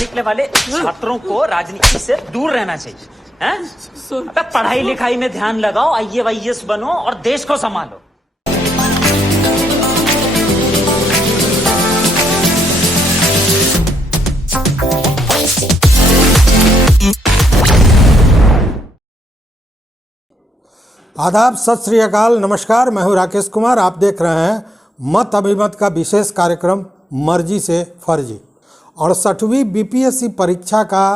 निकले वाले छात्रों को राजनीति से दूर रहना चाहिए हैं? अबे पढ़ाई लिखाई में ध्यान लगाओ, IAS बनो और देश को संभालो। आदाब, सत श्री अकाल, नमस्कार। मैं हूं राकेश कुमार। आप देख रहे हैं मत अभिमत का विशेष कार्यक्रम मर्जी से फर्जी। 68वीं BPSC परीक्षा का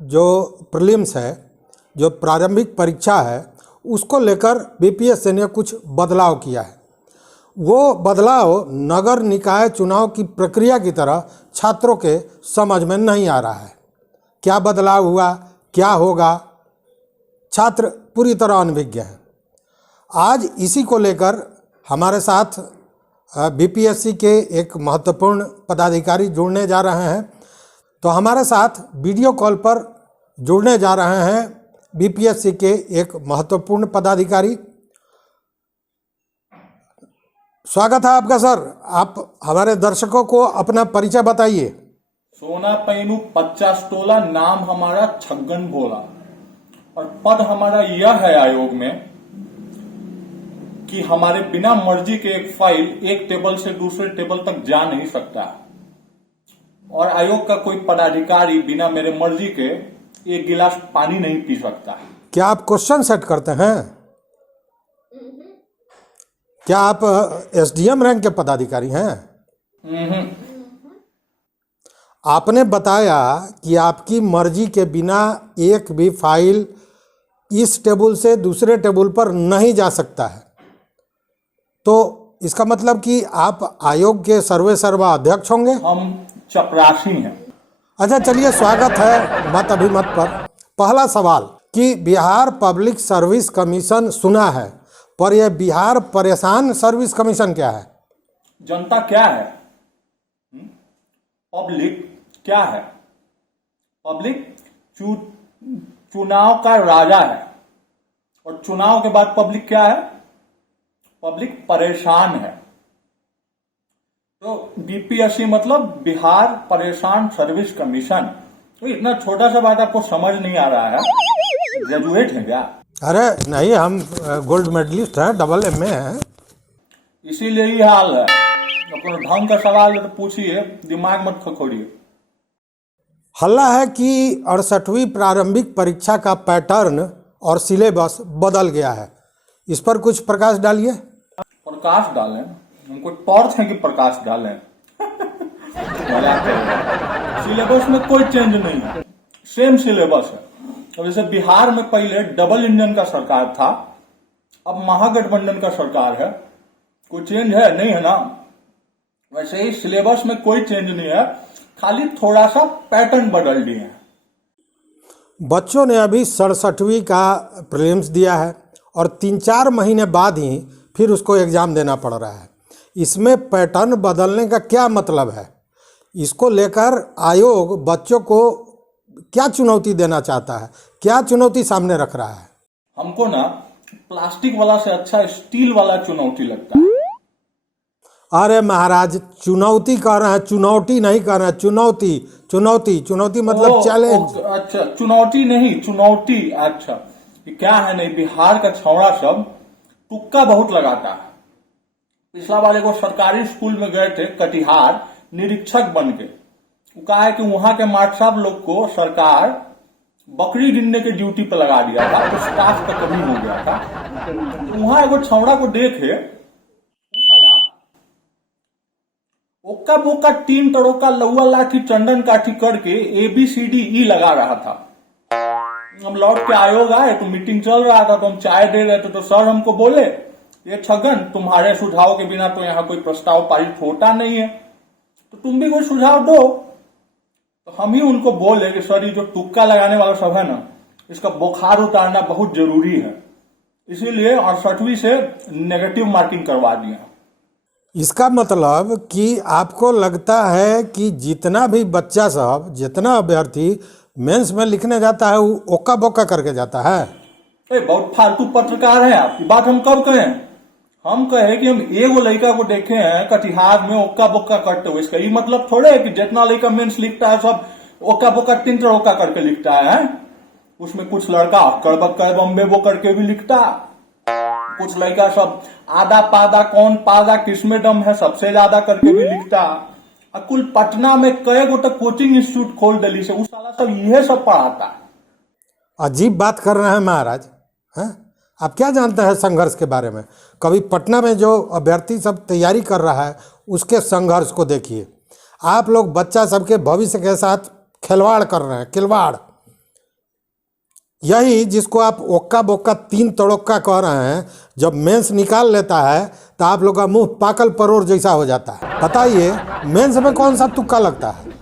जो प्रीलिम्स है, जो प्रारंभिक परीक्षा है, उसको लेकर BPSC ने कुछ बदलाव किया है। वो बदलाव नगर निकाय चुनाव की प्रक्रिया की तरह छात्रों के समझ में नहीं आ रहा है। क्या बदलाव हुआ, क्या होगा, छात्र पूरी तरह अनभिज्ञ हैं। आज इसी को लेकर हमारे साथ BPSC के एक महत्वपूर्ण पदाधिकारी जुड़ने जा रहे हैं। तो हमारे साथ वीडियो कॉल पर जुड़ने जा रहे हैं BPSC के एक महत्वपूर्ण पदाधिकारी। स्वागत है आपका सर। आप हमारे दर्शकों को अपना परिचय बताइए। सोना पैनू 50 तोला, नाम हमारा छगन भोला और पद हमारा यह है आयोग में कि हमारे बिना मर्जी के एक फाइल एक टेबल से दूसरे टेबल तक जा नहीं सकता और आयोग का कोई पदाधिकारी बिना मेरे मर्जी के एक गिलास पानी नहीं पी सकता। क्या आप क्वेश्चन सेट करते हैं? क्या आप SDM रैंक के पदाधिकारी हैं? आपने बताया कि आपकी मर्जी के बिना एक भी फाइल इस टेबल से दूसरे टेबल पर नहीं जा सकता है, तो इसका मतलब कि आप आयोग के सर्वे सर्वा अध्यक्ष होंगे? हम चपरासी हैं। अच्छा, चलिए, स्वागत है मत अभिमत पर। पहला सवाल कि बिहार पब्लिक सर्विस कमीशन सुना है, पर यह बिहार परेशान सर्विस कमीशन क्या है? जनता क्या है? पब्लिक क्या है? पब्लिक चुनाव का राजा है और चुनाव के बाद पब्लिक क्या है? पब्लिक परेशान है। तो BPSC मतलब बिहार परेशान सर्विस कमीशन। तो इतना छोटा सा बात आपको समझ नहीं आ रहा है? ग्रेजुएट है क्या? अरे नहीं, हम गोल्ड मेडलिस्ट हैं, AA हैं। इसीलिए ही हाल है। अपने ढंग का सवाल है तो पूछिए, दिमाग मत खखोड़िए। हल्ला है कि 68वीं प्रारंभिक परीक्षा का पैटर्न और सिलेबस बदल गया है। इस पर कुछ प्रकाश डालिए। प्रकाश डालें? हमको टॉर्च है कि प्रकाश डालें? सिलेबस में कोई चेंज नहीं है, सेम सिलेबस है। अब जैसे बिहार में पहले डबल इंजन का सरकार था, अब महागठबंधन का सरकार है। कोई चेंज है? नहीं है ना। वैसे ही सिलेबस में कोई चेंज नहीं है, खाली थोड़ा सा पैटर्न बदल दिए हैं। बच्चों ने अभी 67वीं का प्रीलिम्स दिया है और 3-4 महीने बाद ही फिर उसको एग्ज़ाम देना पड़ रहा है। इसमें पैटर्न बदलने का क्या मतलब है? इसको लेकर आयोग बच्चों को क्या चुनौती देना चाहता है? क्या चुनौती सामने रख रहा है? हमको ना प्लास्टिक वाला से अच्छा स्टील वाला चुनौती लगता है। अरे महाराज, चुनौती कह रहे हैं, चुनौती नहीं कह रहे हैं। चुनौती चुनौती चुनौती मतलब चैलेंज। अच्छा, चुनौती नहीं, चुनौती। अच्छा, ये क्या है? नहीं, बिहार का छौड़ा सब तुक्का बहुत लगाता है। पिछला बार एगो सरकारी स्कूल में गए थे कटिहार, निरीक्षक बन के। वो कहा है कि वहां के मास्टर साहब लोग को सरकार बकरी गिनने के ड्यूटी पे लगा दिया था, तो स्टाफ का कमी हो गया था। तो वहां एगो छौड़ा को देखे, ओक्का बोका 3 तड़ोका लौआ लाठी चंदन काठी करके ABCDE लगा रहा था। हम लौट के आयोग आए तो मीटिंग चल रहा था, तो हम चाय दे रहे थे, तो सर हमको बोले, ये छगन, तुम्हारे सुझाव के बिना तो यहाँ कोई प्रस्ताव पारित होता नहीं है, तो तुम भी कोई सुझाव दो। तो हम ही उनको बोले कि सर, ये जो तुक्का लगाने वाला सब है ना, इसका बुखार उतारना बहुत जरूरी है, इसीलिए 68वीं से नेगेटिव मार्किंग करवा दिया। इसका मतलब कि आपको लगता है कि जितना भी बच्चा सब, जितना अभ्यर्थी मेंस में लिखने जाता है, वो ओक्का बोक्का करके जाता है। बहुत फालतू पत्रकार है आप। बात हम कब कहें? हम कहे कि हम एगो लड़का को देखे हैं कटिहार में ओक्का बोक्का करते हुए। इसका ये मतलब थोड़े है कि जितना लड़का मेंस लिखता है सब ओका बोका टिंटर ओका करके लिखता है? उसमें कुछ लड़का कड़बक बम्बे वो करके भी लिखता, कुछ लड़का सब आधा पादा कौन पादा किसमें दम है सबसे ज्यादा करके भी लिखता। कुल पटना में कई गो कोचिंग इंस्टीट्यूट खोल दिली से उस साला सब यह सब पढ़ाता। अजीब बात कर रहे हैं महाराज, हैं? आप क्या जानते हैं संघर्ष के बारे में? कभी पटना में जो अभ्यर्थी सब तैयारी कर रहा है उसके संघर्ष को देखिए। आप लोग बच्चा सबके भविष्य के साथ खिलवाड़ कर रहे हैं, खिलवाड़। यही जिसको आप ओक्का बोक्का तीन तड़ोक्का कह रहे हैं, जब मेंस निकाल लेता है तो आप लोग का मुंह पाकल परोर जैसा हो जाता है। बताइए मेंस में कौन सा तुक्का लगता है?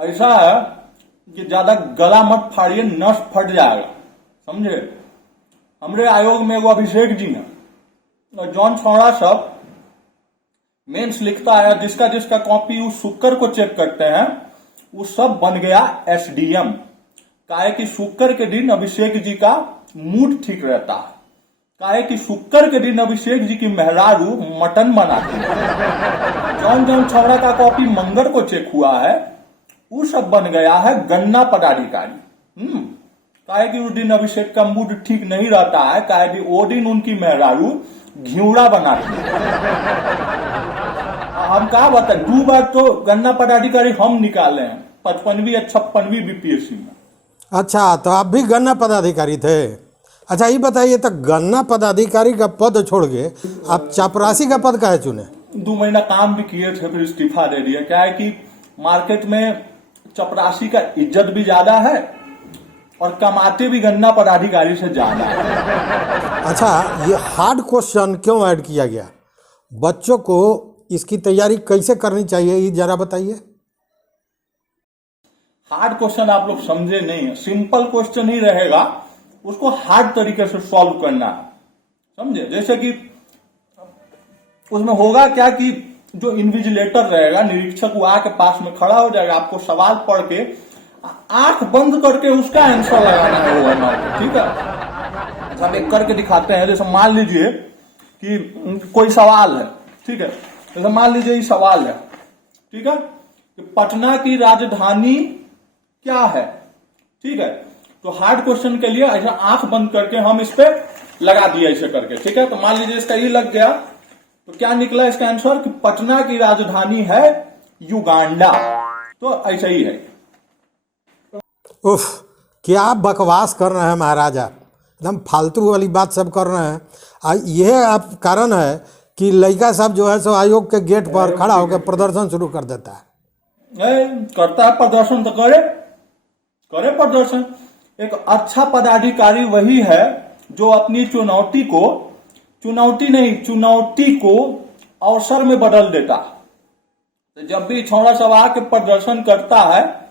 ऐसा है कि ज्यादा गला मत फाड़िए, नस फट जाएगा, समझे? हमरे आयोग में एगो अभिषेक जी ने और जॉन छोड़ा सब मेंस लिखता है, जिसका जिसका कॉपी उस शुक्र को चेक करते हैं वो सब बन गया एसडीएम। काहे कि शुक्र के दिन अभिषेक जी का मूड ठीक रहता है, काहे कि शुक्र के दिन अभिषेक जी की मेहरारू मटन बनाती है। जौन जौन छौड़ा का कॉपी मंगल को चेक हुआ है वो सब बन गया है गन्ना पदाधिकारी। काहे कि उस दिन अभिषेक का मूड ठीक नहीं रहता है, काहे कि वो दिन उनकी मेहरारू घिउड़ा बनाती है। हम कहा बता 2 बार तो गन्ना पदाधिकारी हम निकाले हैं, 55वीं या 56वीं बीपीएससी में। अच्छा, तो आप भी गन्ना पदाधिकारी थे? अच्छा ये बताइए, तो गन्ना पदाधिकारी का पद छोड़ के आप चपरासी का पद काहे चुने? 2 महीना काम भी किए थे फिर इस्तीफा दे दिया। क्या है कि मार्केट में चपरासी का इज्जत भी ज्यादा है और कमाते भी गन्ना पदाधिकारी से ज्यादा है। अच्छा, ये हार्ड क्वेश्चन क्यों ऐड किया गया? बच्चों को इसकी तैयारी कैसे करनी चाहिए ये जरा बताइए। हार्ड क्वेश्चन आप लोग समझे नहीं है, सिंपल क्वेश्चन ही रहेगा, उसको हार्ड तरीके से सॉल्व करना है, समझे? जैसे कि उसमें होगा क्या कि जो इन्विजिलेटर रहेगा, निरीक्षक, वो आके पास में खड़ा हो जाएगा, आपको सवाल पढ़ के आंख बंद करके उसका आंसर लगाना है वो हमारे, ठीक है? हम एक करके दिखाते हैं। जैसे मान लीजिए कि कोई सवाल है, ठीक है? जैसे मान लीजिए ये सवाल है, ठीक है, कि पटना की राजधानी क्या है, ठीक है? तो हार्ड क्वेश्चन के लिए ऐसा आंख बंद करके हम इस पे लगा दिया ऐसे करके, ठीक है? तो मान लीजिए इसका ये लग गया, तो क्या निकला इसका आंसर कि पटना की राजधानी है युगांडा। तो ऐसा ही है। उफ, क्या बकवास कर रहे हैं महाराजा, एकदम फालतू वाली बात सब कर रहे हैं। यह आप कारण है कि लड़का साहब जो है सो आयोग के गेट पर खड़ा होकर प्रदर्शन शुरू कर देता है। करता है प्रदर्शन तो करे प्रदर्शन। एक अच्छा पदाधिकारी वही है जो अपनी चुनौती को अवसर में बदल देता। तो जब भी छौड़ा सब आके प्रदर्शन करता है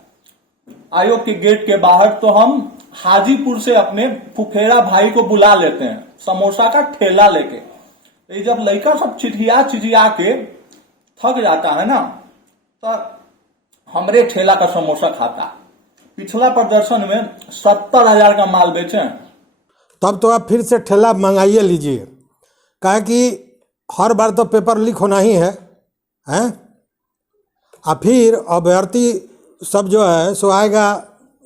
आयोग के गेट के बाहर, तो हम हाजीपुर से अपने फुफेरा भाई को बुला लेते हैं समोसा का ठेला लेके। तो जब लड़का सब चिचिया के थक जाता है ना, तो हमरे ठेला का समोसा खाता। पिछला प्रदर्शन में 70,000 का माल बेचे। तब तो आप फिर से ठेला मंगाइए लीजिए, कहे कि हर बार तो पेपर लीक होना ही है, हैं? और फिर अभ्यर्थी सब जो है सो आएगा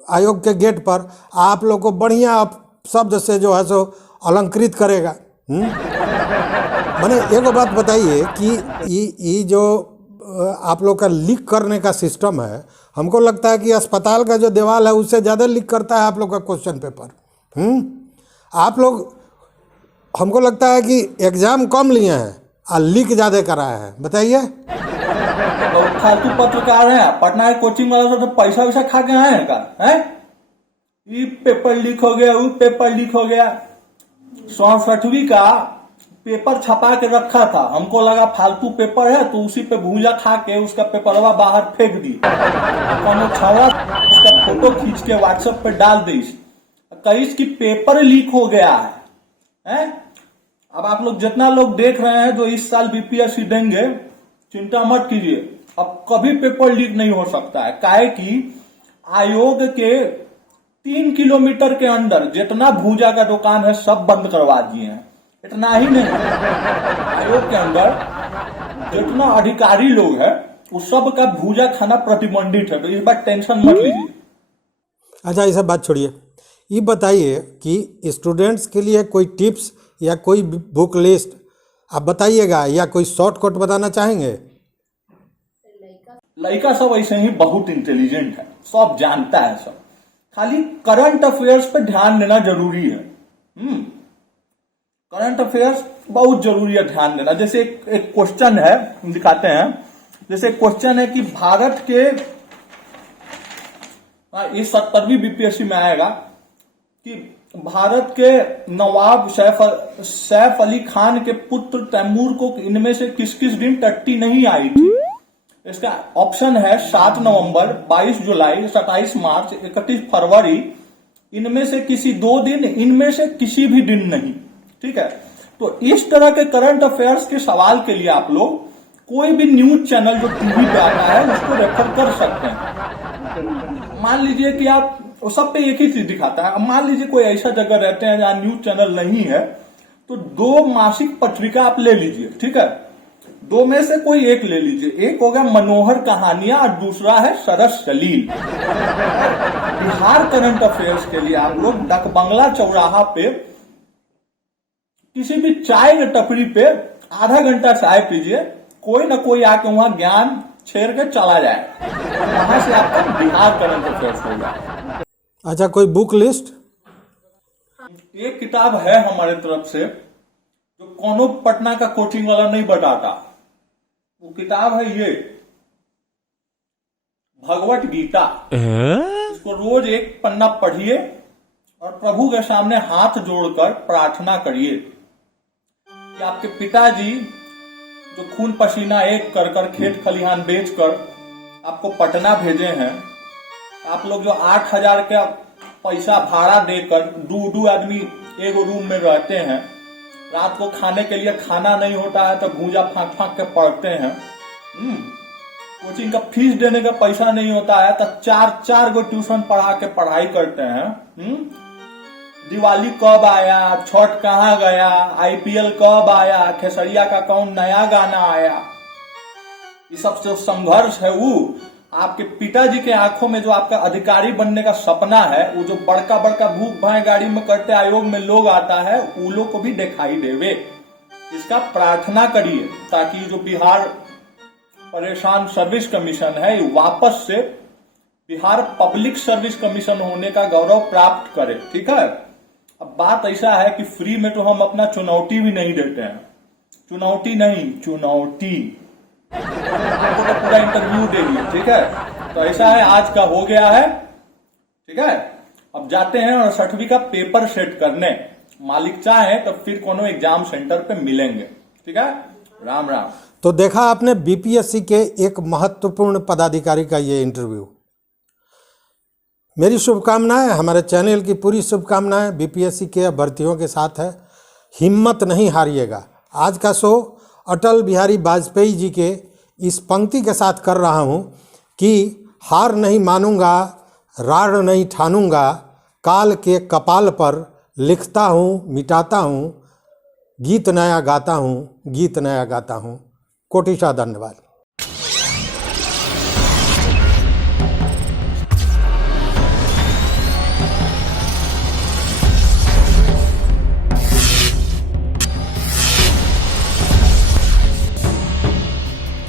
आयोग के गेट पर, आप लोग को बढ़िया शब्द से जो है सो अलंकृत करेगा। मैंने एक बात बताइए कि ये जो आप लोग का लीक करने का सिस्टम है, हमको लगता है कि अस्पताल का जो दीवार है उससे ज़्यादा लीक करता है आप लोग का क्वेश्चन पेपर। आप लोग, हमको लगता है कि एग्जाम कम लिए हैं और लीक ज़्यादा कराए हैं। बताइए। तो फालतू पत्रकार हैं, पटना के कोचिंग वाला तो पैसा वैसा खा के आए हैं का? है ये पेपर लीक हो गया, वो पेपर लीक हो गया। 67वीं का पेपर छपा के रखा था, हमको लगा फालतू पेपर है तो उसी पे भूजा खा के उसका पेपरवा बाहर फेंक दी। छावा उसका फोटो खींच के व्हाट्सएप पे डाल दी, कहीं की पेपर लीक हो गया है? अब आप लोग जितना लोग देख रहे हैं जो इस साल बीपीएससी देंगे, चिंता मत कीजिए, अब कभी पेपर लीक नहीं हो सकता है। काहे कि आयोग के 3 किलोमीटर के अंदर जितना भूजा का दुकान है सब बंद करवा दिए हैं। इतना ही नहीं, आयोग के अंदर जितना अधिकारी लोग हैं उस सब का भूजा खाना प्रतिबंधित है। तो इस बार टेंशन मत लीजिए। अच्छा, ये सब बात छोड़िए, ये बताइए कि स्टूडेंट्स के लिए कोई टिप्स या कोई बुक लिस्ट आप बताइएगा, या कोई शॉर्टकट बताना चाहेंगे? लड़का सब ऐसे ही बहुत इंटेलिजेंट है, सब जानता है सब, खाली करंट अफेयर्स पे ध्यान देना जरूरी है। करंट अफेयर्स बहुत जरूरी है ध्यान देना। जैसे एक क्वेश्चन है, दिखाते हैं। जैसे क्वेश्चन है कि भारत के, ये 70वीं बीपीएससी में आएगा कि भारत के नवाब सैफ अली खान के पुत्र तैमूर को इनमें से किस किस दिन टट्टी नहीं आई थी। इसका ऑप्शन है 7 नवंबर, 22 जुलाई, 27 मार्च, 31 फरवरी। इनमें से किसी 2 दिन, इनमें से किसी भी दिन नहीं। ठीक है, तो इस तरह के करंट अफेयर्स के सवाल के लिए आप लोग कोई भी न्यूज चैनल जो टीवी पे आता है उसको रेफर कर सकते हैं। मान लीजिए कि आप, सब पे एक ही चीज दिखाता है। अब मान लीजिए कोई ऐसा जगह रहते हैं जहां न्यूज चैनल नहीं है, तो 2 मासिक पत्रिका आप ले लीजिए। ठीक है, 2 में से कोई एक ले लीजिए। एक होगा मनोहर कहानियां और दूसरा है सरस सलील। बिहार करंट अफेयर्स के लिए आप लोग डकबंगला चौराहा पे किसी भी चाय की टपरी पे आधा घंटा चाय पीजिए, कोई ना कोई आके वहां ज्ञान छेड़ के चला जाए, वहां से आपका बिहार करंट अफेयर्स होगा। अच्छा, कोई बुक लिस्ट? एक किताब है हमारे तरफ से जो कोनो पटना का कोचिंग वाला नहीं बताता। वो किताब है ये भगवत गीता। इसको रोज एक पन्ना पढ़िए और प्रभु के सामने हाथ जोड़कर प्रार्थना करिए कि आपके पिताजी जो खून पसीना एक कर खेत खलिहान बेचकर आपको पटना भेजे हैं, आप लोग जो 8,000 का पैसा भाड़ा देकर 2 आदमी एक रूम में रहते हैं, रात को खाने के लिए खाना नहीं होता है तो भूजा फाँक फाँक के पढ़ते हैं, कोचिंग का फीस देने का पैसा नहीं होता है तो 4 गो ट्यूशन पढ़ा के पढ़ाई करते हैं। दिवाली कब आया, छठ कहाँ गया, आईपीएल कब आया, खेसरिया का कौन नया गाना आया, ये सब जो संघर्ष है वो आपके पिताजी के आंखों में जो आपका अधिकारी बनने का सपना है, वो जो बड़का बड़का भूख भाई गाड़ी में करते आयोग में लोग आता है, वो लोग को भी दिखाई देवे। इसका प्रार्थना करिए ताकि जो बिहार परेशान सर्विस कमीशन है ये वापस से बिहार पब्लिक सर्विस कमीशन होने का गौरव प्राप्त करे। ठीक है, अब बात ऐसा है कि फ्री में तो हम अपना चुनौती भी नहीं देते हैं, चुनौती नहीं चुनौती, आपको तो पूरा इंटरव्यू दे दिए। ठीक है, तो ऐसा है, आज का हो गया है। ठीक है, अब जाते हैं और 6वीं का पेपर सेट करने, मालिक चाहे तो फिर कोनो एग्जाम सेंटर पे मिलेंगे। ठीक है, राम राम। तो देखा आपने बीपीएससी के एक महत्वपूर्ण पदाधिकारी का ये इंटरव्यू। मेरी शुभकामनाएं, हमारे चैनल की पूरी शुभकामनाएं बीपीएससी के भर्तियों के साथ है। हिम्मत नहीं हारिएगा। आज का शो अटल बिहारी वाजपेयी जी के इस पंक्ति के साथ कर रहा हूँ कि हार नहीं मानूंगा, राड़ नहीं ठानूंगा, काल के कपाल पर लिखता हूँ मिटाता हूँ, गीत नया गाता हूँ, गीत नया गाता हूँ। कोटिशा धन्यवाद।